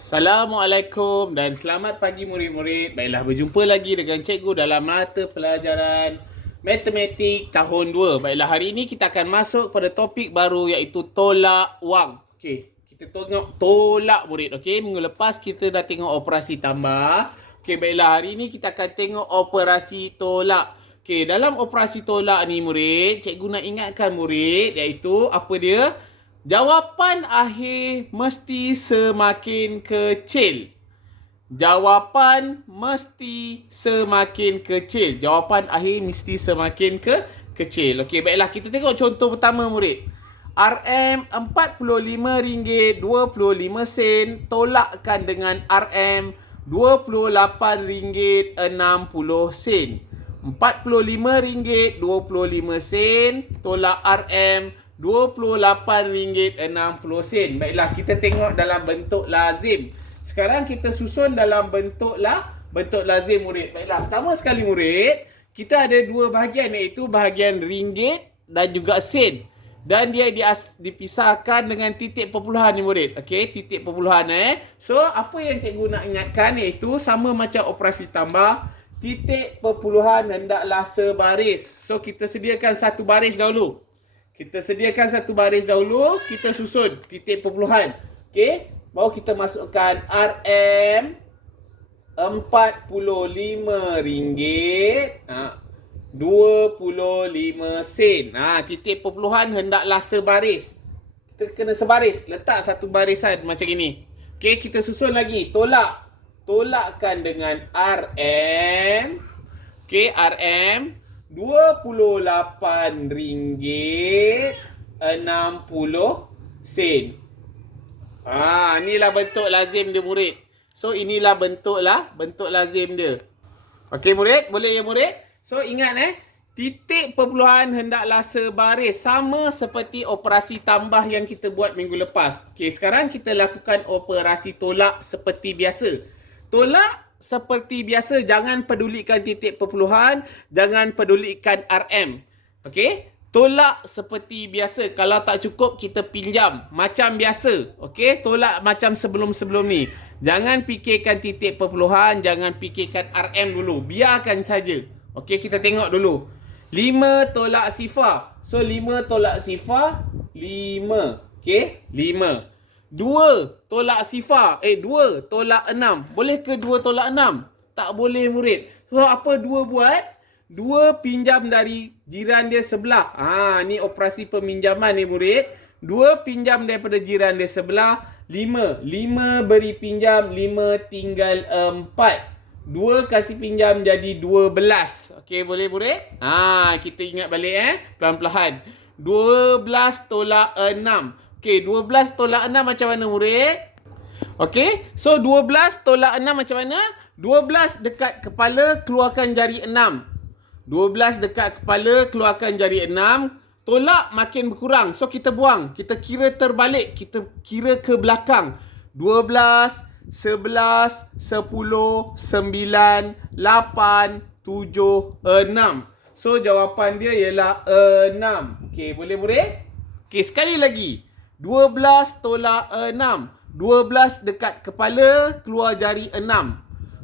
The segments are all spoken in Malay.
Assalamualaikum dan selamat pagi murid-murid. Baiklah, berjumpa lagi dengan cikgu dalam mata pelajaran Matematik tahun 2. Baiklah, hari ini kita akan masuk pada topik baru iaitu tolak wang. Okey, kita tengok tolak murid. Okey, minggu lepas kita dah tengok operasi tambah. Okey, baiklah, hari ini kita akan tengok operasi tolak. Okey, dalam operasi tolak ni murid, cikgu nak ingatkan murid iaitu apa dia? Jawapan akhir mesti semakin kecil. Jawapan mesti semakin kecil. Jawapan akhir mesti semakin kecil. Okey, baiklah kita tengok contoh pertama murid. RM RM45.25 tolakkan dengan RM RM28.60. RM45.25 tolak RM RM28.60. Baiklah, kita tengok dalam bentuk lazim. Sekarang kita susun dalam bentuk lazim murid. Baiklah, pertama sekali murid, kita ada dua bahagian iaitu bahagian ringgit dan juga sen. Dan dia dipisahkan dengan titik perpuluhan ni murid. Okey, titik perpuluhan So, apa yang cikgu nak ingatkan iaitu sama macam operasi tambah, titik perpuluhan hendaklah sebaris. So, kita sediakan satu baris dahulu. Kita susun titik perpuluhan. Okey, baru kita masukkan RM RM45.25. Titik perpuluhan hendaklah sebaris. Kita kena sebaris, letak satu barisan macam ini. Okey, kita susun lagi. Tolakkan dengan RM. Okey, RM RM28.60. Inilah bentuk lazim dia murid. So inilah bentuk lazim dia. Okey murid, boleh ya murid? So ingat titik perpuluhan hendaklah sebaris sama seperti operasi tambah yang kita buat minggu lepas. Okey, sekarang kita lakukan operasi tolak seperti biasa. Tolak seperti biasa, jangan pedulikan titik perpuluhan, jangan pedulikan RM. Okey, tolak seperti biasa. Kalau tak cukup, kita pinjam macam biasa. Okey, tolak macam sebelum-sebelum ni. Jangan fikirkan titik perpuluhan, jangan fikirkan RM dulu. Biarkan saja. Okey, kita tengok dulu. 5 tolak sifar. So 5 tolak sifar 5. Okey, 5. 2 tolak sifar. 2 tolak 6. Boleh ke 2 tolak 6? Tak boleh murid. So apa 2 buat? 2 pinjam dari jiran dia sebelah. Ni operasi peminjaman ni murid. 2 pinjam daripada jiran dia sebelah. 5 beri pinjam, 5 tinggal 4. 2 kasih pinjam jadi 12. Okey, boleh murid? Kita ingat balik pelan-pelan. 12 tolak 6. Okey, 12 tolak 6 macam mana murid? Okey, so 12 tolak 6 macam mana? 12 dekat kepala, keluarkan jari 6. 12 dekat kepala, keluarkan jari 6. Tolak makin berkurang. So, kita buang. Kita kira terbalik. Kita kira ke belakang. 12, 11, 10, 9, 8, 7, 6. So, jawapan dia ialah 6. Okey, boleh murid? Okey, sekali lagi. 12 tolak 6. 12 dekat kepala, keluar jari 6.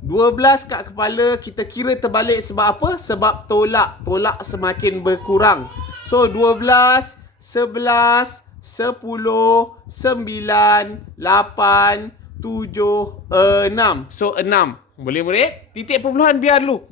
12 kat kepala, kita kira terbalik sebab apa? Sebab tolak. Tolak semakin berkurang. So, 12, 11, 10, 9, 8, 7, 6. So, 6. Boleh murid? Titik perpuluhan biar dulu.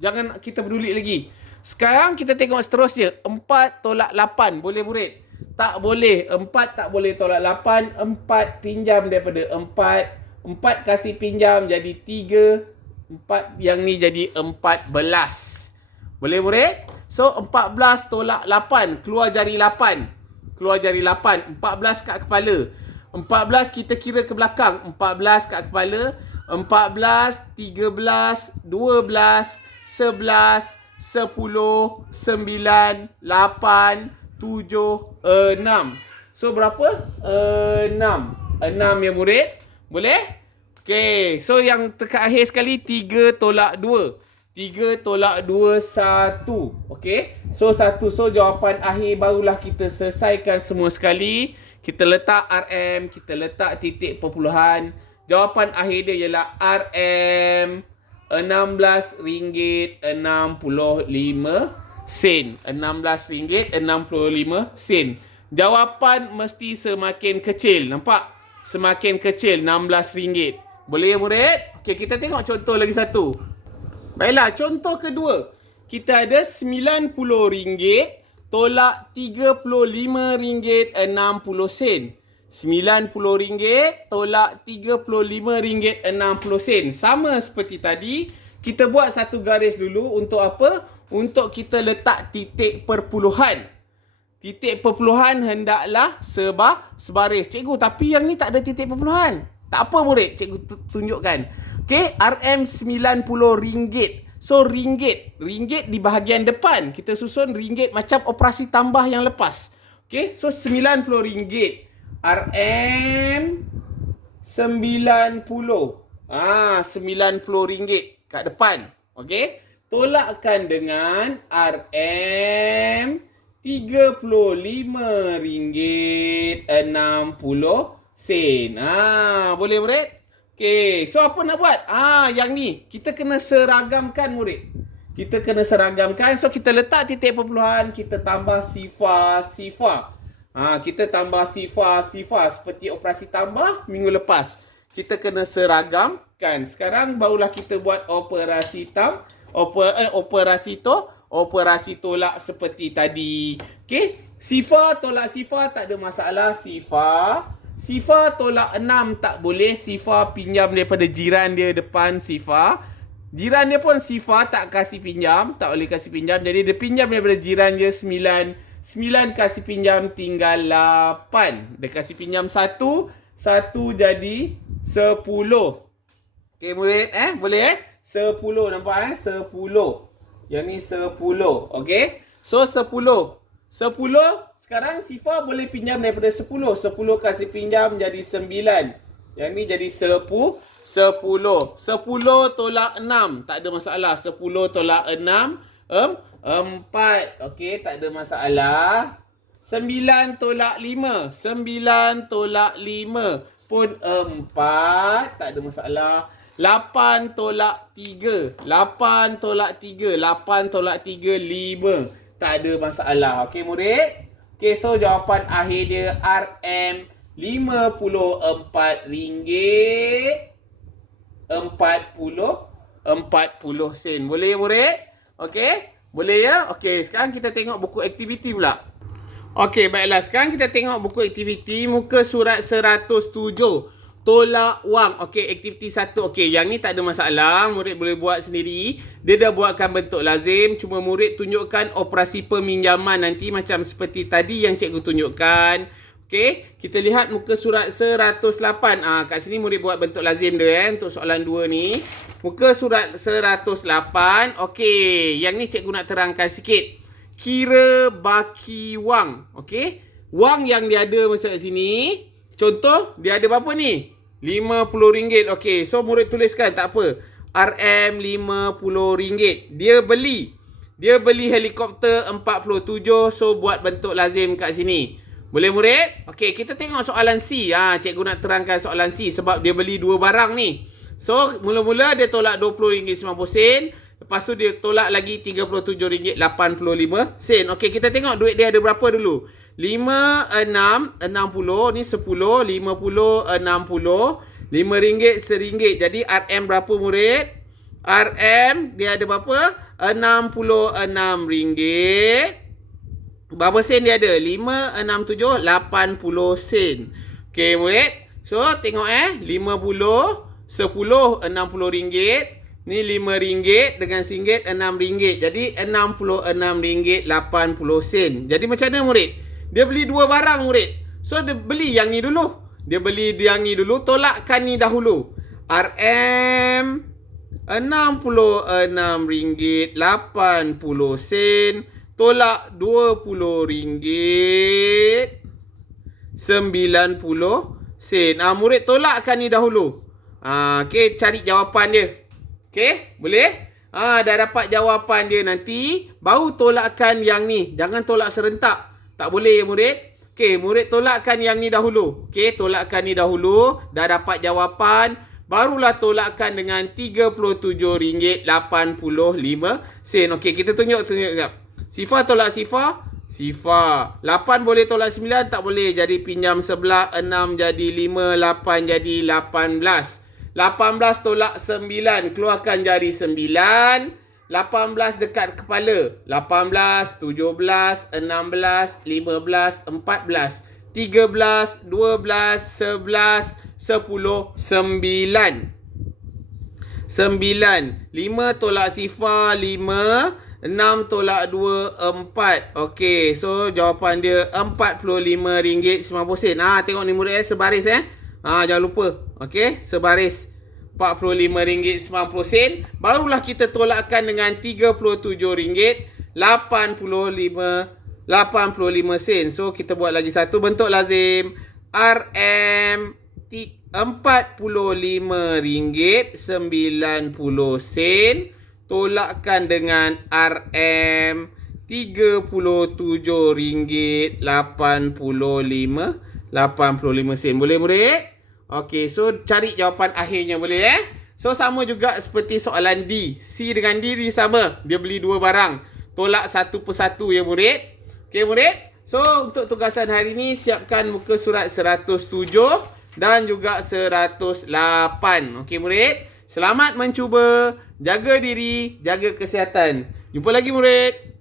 Jangan kita peduli lagi. Sekarang kita tengok seterusnya. 4 tolak 8. Boleh murid? Tak boleh. 4 tak boleh tolak 8. 4 pinjam daripada 4. 4 kasih pinjam jadi 3. 4 yang ni jadi 14. Boleh murid? So 14 tolak 8. Keluar jari 8. 14 kat kepala. 14 kita kira ke belakang. 14 kat kepala. 14, 13, 12, 11, 10, 9, 8, 7, 6. So berapa? 6. 6 ya murid. Boleh? Okey. So yang terakhir sekali 3 tolak 2. 3 tolak 2, 1. Okey. So 1. So jawapan akhir barulah kita selesaikan semua sekali. Kita letak RM. Kita letak titik perpuluhan. jawapan akhir dia ialah RM RM16.65. RM16.65. Jawapan mesti semakin kecil. Nampak? Semakin kecil RM16. Boleh ya murid? Okey, kita tengok contoh lagi satu. Baiklah, contoh kedua. Kita ada RM90 tolak RM35.60. RM90 tolak RM35.60. Sama seperti tadi, kita buat satu garis dulu untuk apa? Untuk kita letak titik perpuluhan. Titik perpuluhan hendaklah sebaris. Cikgu, tapi yang ni tak ada titik perpuluhan. Tak apa murid, cikgu tunjukkan. Okey, RM90. So, ringgit di bahagian depan. Kita susun ringgit macam operasi tambah yang lepas. Okey, so RM90. RM90. RM90 kat depan. Okey, tolakkan dengan RM35.60. Boleh murid? Okey, so apa nak buat? Yang ni kita kena seragamkan murid. Kita kena seragamkan. So kita letak titik perpuluhan, kita tambah sifar. Kita tambah sifar seperti operasi tambah minggu lepas. Kita kena seragamkan. Sekarang barulah kita buat operasi operasi tolak seperti tadi. Okey, sifar tolak sifar tak ada masalah. Sifar tolak 6 tak boleh. Sifar pinjam daripada jiran dia depan sifar. Jiran dia pun sifar tak kasih pinjam. Tak boleh kasih pinjam. Jadi dia pinjam daripada jiran dia 9. 9 kasih pinjam tinggal 8. Dia kasih pinjam 1. 1 jadi 10. Okey murid boleh 10 nampak 10. Yang ni 10. Okey. So 10. Sekarang sifar boleh pinjam daripada 10. 10 kasih pinjam jadi 9. Yang ni jadi 10. 10 tolak 6. Tak ada masalah. 10 tolak 6. 4. Okey, tak ada masalah. 9 tolak 5. 9 tolak 5 pun 4. Tak ada masalah. 8 tolak 3. 8 tolak 3. 8 tolak 3, 5. Tak ada masalah. Okey murid? Okey, so jawapan akhir dia RM54. 40 sen. Boleh ya murid? Okey? Boleh ya? Okey, sekarang kita tengok buku aktiviti pula. Okey, baiklah. Sekarang kita tengok buku aktiviti muka surat 107. Tolak wang. Okey, aktiviti 1. Okey, yang ni tak ada masalah. Murid boleh buat sendiri. Dia dah buatkan bentuk lazim. Cuma murid tunjukkan operasi peminjaman nanti macam seperti tadi yang cikgu tunjukkan. Okey, kita lihat muka surat 108. Kat sini murid buat bentuk lazim dia untuk soalan 2 ni. Muka surat 108. Okey, yang ni cikgu nak terangkan sikit. Kira baki wang. Okey, wang yang dia ada macam kat sini. Contoh, dia ada berapa ni? RM50. Okey, so murid tuliskan tak apa. RM50. Dia beli helikopter 47. So buat bentuk lazim kat sini. Boleh murid? Okey, kita tengok soalan C. Cikgu nak terangkan soalan C sebab dia beli dua barang ni. So, mula-mula dia tolak RM20.90. Lepas tu dia tolak lagi RM37.85. Okey, kita tengok duit dia ada berapa dulu. 5, 6, 60. Ni 10, 50, 60. RM5, RM1. Jadi RM berapa murid? RM dia ada berapa? RM66. Berapa sen dia ada? 5, 6, 7, 80 sen. Okey murid. So tengok 50, 10, RM60. Ni RM5 dengan RM1, RM6. Jadi RM66.80. Jadi macam mana murid? Dia beli dua barang murid. So dia beli yang ni dulu. Tolakkan ni dahulu. RM RM66.80. Tolak RM20.90. Murid tolakkan ni dahulu. Okey, cari jawapan dia. Okey, boleh? Dah dapat jawapan dia nanti, baru tolakkan yang ni. Jangan tolak serentak. Tak boleh ya murid. Okey, murid tolakkan yang ni dahulu. Okey, tolakkan ni dahulu. Dah dapat jawapan. Barulah tolakkan dengan RM37.85. Okey, kita tunjuk sekejap. Sifar tolak Sifar. Sifar. 8 boleh tolak 9? Tak boleh. Jadi pinjam sebelah. 6 jadi 5. 8 jadi 18. 18 tolak 9. Keluarkan jari 9. 18 dekat kepala. 18, 17, 16, 15, 14, 13, 12, 11, 10, 9. 9. 5 tolak Sifar 5. 6 tolak 2, 4. Okey, so jawapan dia RM45.90. Tengok ni murid sebaris jangan lupa. Okey, sebaris. RM45.90. Barulah kita tolakkan dengan RM33.85. So kita buat lagi satu bentuk lazim. RM RM45.90 tolakkan dengan RM RM37.85. Boleh murid? Okey, so cari jawapan akhirnya boleh So sama juga seperti soalan D. C dengan D sama. Dia beli dua barang. Tolak satu persatu ya murid. Okey murid. So untuk tugasan hari ni siapkan muka surat 107 dan juga 108. Okey murid. Selamat mencuba. Jaga diri, jaga kesihatan. Jumpa lagi murid.